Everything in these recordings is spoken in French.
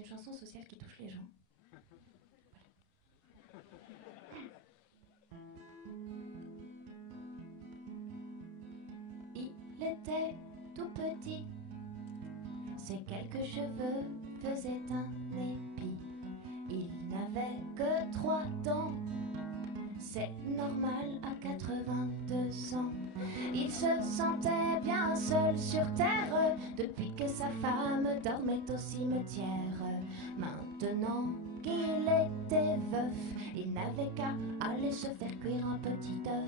une chanson sociale qui touche les gens. Il était tout petit, ses quelques cheveux faisaient un épi. Il n'avait que 3 dents, c'est normal à 82 ans. Il se sentait bien seul sur terre depuis que sa femme dormait au cimetière. Maintenant qu'il était veuf, il n'avait qu'à aller se faire cuire un petit œuf.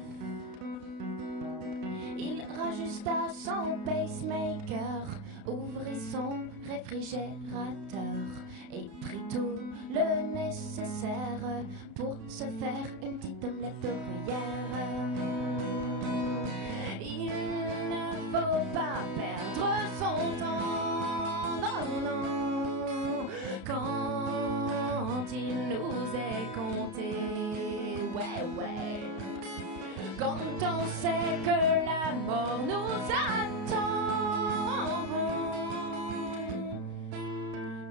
Il rajusta son pacemaker, ouvrit son réfrigérateur et prit tout le nécessaire pour se faire une petite omelette au gruyère. Il ne faut pas perdre son temps, non, non, quand il nous est compté, ouais, ouais. Quand on sait que la mort nous attend,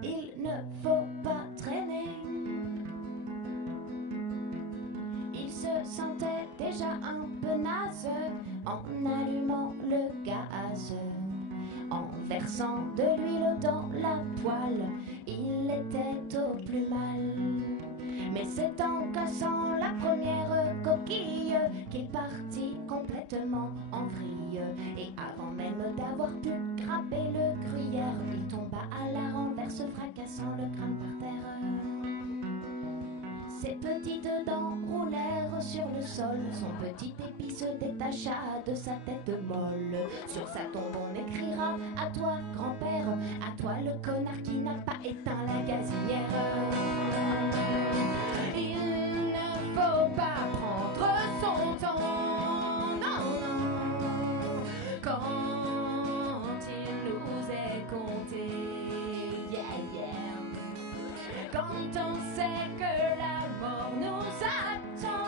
il ne faut pas traîner. Il se sentait déjà un peu naze en allumant le gaz, en versant de l'huile dans la poêle. Il était au plus mal. Mais c'est en cassant la première coquille qu'il partit complètement en vrille. Et avant même d'avoir pu grapper le gruyère, il tomba à la renverse, fracassant le crâne par terre. Ses petites dents roulèrent sur le sol, son petit épi se détacha de sa tête molle. Sur sa tombe on écrira: à toi grand-père, à toi le connard qui n'a pas éteint la gazinière. Il ne faut pas prendre son temps, non, non, quand il nous est compté, yeah, yeah. Quand on sait que la mort nous attend,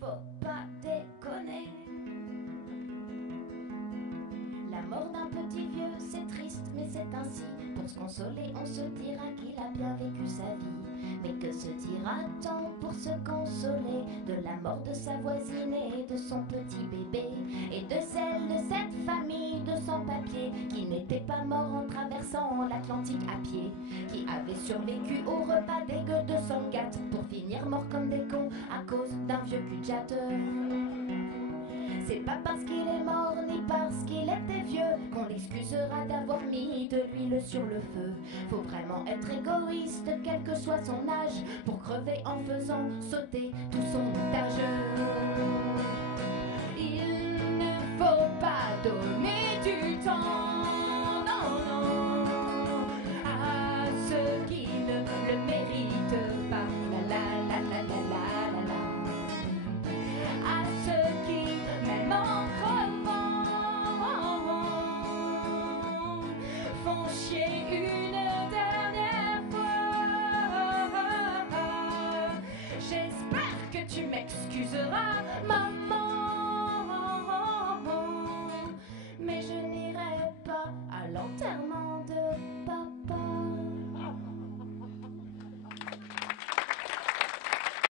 faut pas déconner. La mort d'un petit vieux, c'est triste, mais c'est ainsi. Pour se consoler, on se dira qu'il a bien vécu sa vie. Mais que se dira-t-on pour se consoler de la mort de sa voisine et de son petit bébé, et de celle de cette famille de sans-papiers qui n'était pas mort en traversant l'Atlantique à pied, qui avait survécu au repas dégueu de Sangatte pour finir mort comme des cons à cause d'un vieux cul-de-jatte. C'est pas parce qu'il est mort ni parce qu'il était vieux qu'on l'excusera d'avoir mis de l'huile sur le feu. Faut vraiment être égoïste quel que soit son âge pour crever en faisant sauter tout son étage.